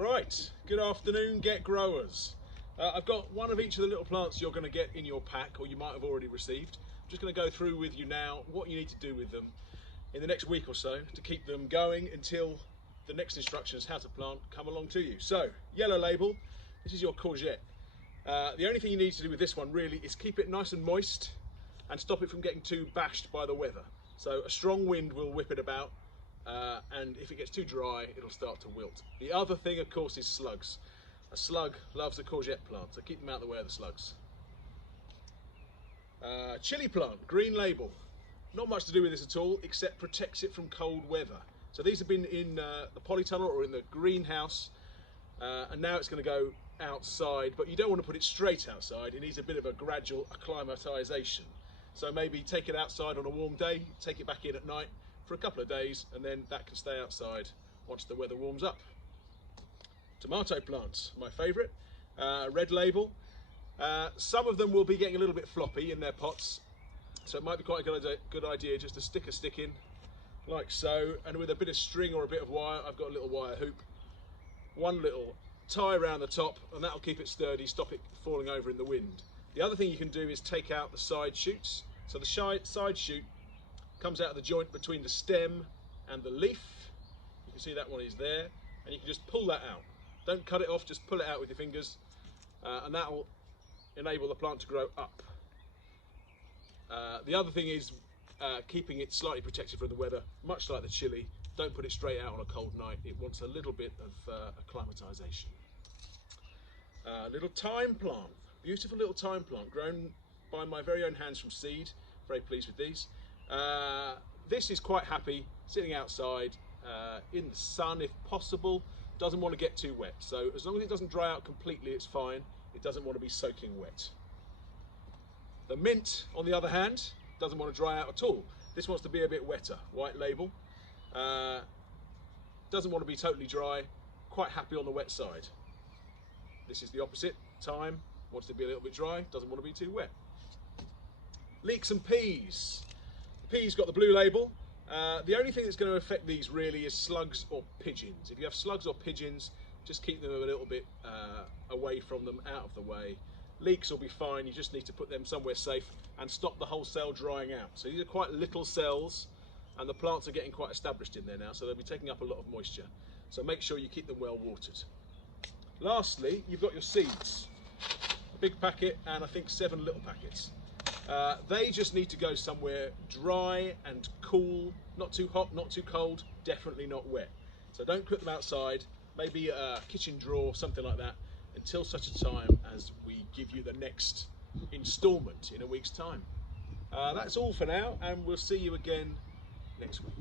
Right, good afternoon, Get Growers. I've got one of each of the little plants you're going to get in your pack, or you might have already received. I'm just going to go through with you now what you need to do with them in the next week or so to keep them going until the next instructions how to plant come along to you. So, yellow label, this is your courgette. The only thing you need to do with this one really is keep it nice and moist and stop it from getting too bashed by the weather. So a strong wind will whip it about, and if it gets too dry, it'll start to wilt. The other thing, of course, is slugs. A slug loves a courgette plant, so keep them out of the way of the slugs. Chili plant, green label. Not much to do with this at all, except protects it from cold weather. So these have been in the polytunnel or in the greenhouse, and now it's going to go outside, but you don't want to put it straight outside. It needs a bit of a gradual acclimatization. So maybe take it outside on a warm day, take it back in at night for a couple of days, and then that can stay outside once the weather warms up. Tomato plants, my favourite, red label. Some of them will be getting a little bit floppy in their pots, so it might be quite a good idea just to stick a stick in, like so, and with a bit of string or a bit of wire. I've got a little wire hoop, one little tie around the top, and that'll keep it sturdy, stop it falling over in the wind. The other thing you can do is take out the side shoots. So the side shoot comes out of the joint between the stem and the leaf. You can see that one is there, and you can just pull that out. Don't cut it off, just pull it out with your fingers, and that will enable the plant to grow up. The other thing is keeping it slightly protected from the weather, much like the chili. Don't put it straight out on a cold night. It wants a little bit of acclimatization. Little thyme plant, beautiful little thyme plant, grown by my very own hands from seed. Very pleased with these. This is quite happy sitting outside in the sun if possible. Doesn't want to get too wet, so as long as it doesn't dry out completely, it's fine. It doesn't want to be soaking wet. The mint, on the other hand, doesn't want to dry out at all. This wants to be a bit wetter, white label. Doesn't want to be totally dry, quite happy on the wet side. This is the opposite. Thyme wants to be a little bit dry, doesn't want to be too wet. Leeks and peas. Peas got the blue label. The only thing that's going to affect these really is slugs or pigeons. If you have slugs or pigeons, just keep them a little bit away from them, out of the way. Leeks will be fine, you just need to put them somewhere safe and stop the whole cell drying out. So these are quite little cells, and the plants are getting quite established in there now, so they'll be taking up a lot of moisture. So make sure you keep them well watered. Lastly, you've got your seeds. A big packet and I think 7 little packets. They just need to go somewhere dry and cool, not too hot, not too cold, definitely not wet. So don't put them outside, maybe a kitchen drawer, something like that, until such a time as we give you the next installment in a week's time. That's all for now, and we'll see you again next week.